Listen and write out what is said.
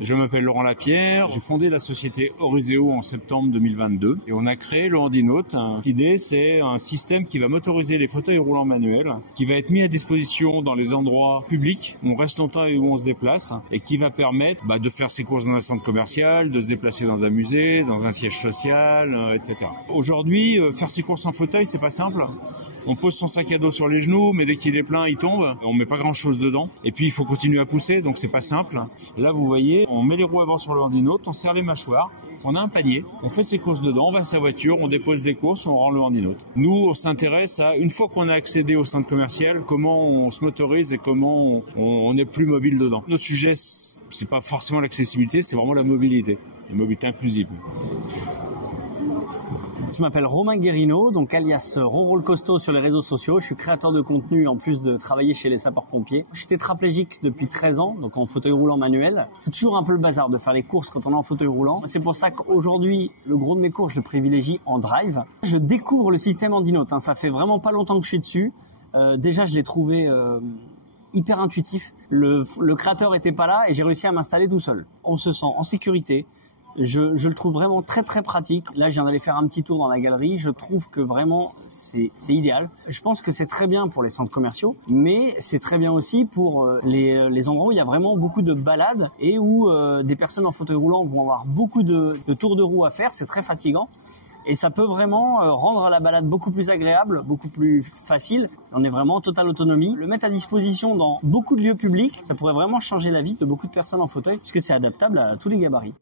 Je m'appelle Laurent Lapierre, j'ai fondé la société Orizeo en septembre 2022 et on a créé le HandiNote. L'idée, c'est un système qui va motoriser les fauteuils roulants manuels, qui va être mis à disposition dans les endroits publics où on reste longtemps et où on se déplace et qui va permettre de faire ses courses dans un centre commercial, de se déplacer dans un musée, dans un siège social, etc. Aujourd'hui, faire ses courses en fauteuil, c'est pas simple. On pose son sac à dos sur les genoux, mais dès qu'il est plein, il tombe. On met pas grand-chose dedans. Et puis, il faut continuer à pousser, donc c'est pas simple. Là, vous voyez, on met les roues avant sur le HandiNote, on serre les mâchoires, on a un panier, on fait ses courses dedans, on va à sa voiture, on dépose des courses, on rend le HandiNote. Nous, on s'intéresse à, une fois qu'on a accédé au centre commercial, comment on se motorise et comment on est plus mobile dedans. Notre sujet, c'est pas forcément l'accessibilité, c'est vraiment la mobilité inclusive. Je m'appelle Romain Guérino, donc alias Ronron le Costaud sur les réseaux sociaux. Je suis créateur de contenu en plus de travailler chez les sapeurs-pompiers. Je suis tétraplégique depuis 13 ans, donc en fauteuil roulant manuel. C'est toujours un peu le bazar de faire les courses quand on est en fauteuil roulant. C'est pour ça qu'aujourd'hui, le gros de mes courses, je le privilégie en drive. Je découvre le système HandiNote. Ça fait vraiment pas longtemps que je suis dessus. Déjà, je l'ai trouvé hyper intuitif. Le créateur était pas là et j'ai réussi à m'installer tout seul. On se sent en sécurité. Je le trouve vraiment très très pratique. Là, je viens d'aller faire un petit tour dans la galerie. Je trouve que vraiment c'est idéal. Je pense que c'est très bien pour les centres commerciaux, mais c'est très bien aussi pour les endroits où il y a vraiment beaucoup de balades et où des personnes en fauteuil roulant vont avoir beaucoup de tours de roue à faire. C'est très fatigant. Et ça peut vraiment rendre la balade beaucoup plus agréable, beaucoup plus facile. On est vraiment en totale autonomie. Le mettre à disposition dans beaucoup de lieux publics, ça pourrait vraiment changer la vie de beaucoup de personnes en fauteuil, puisque c'est adaptable à tous les gabarits.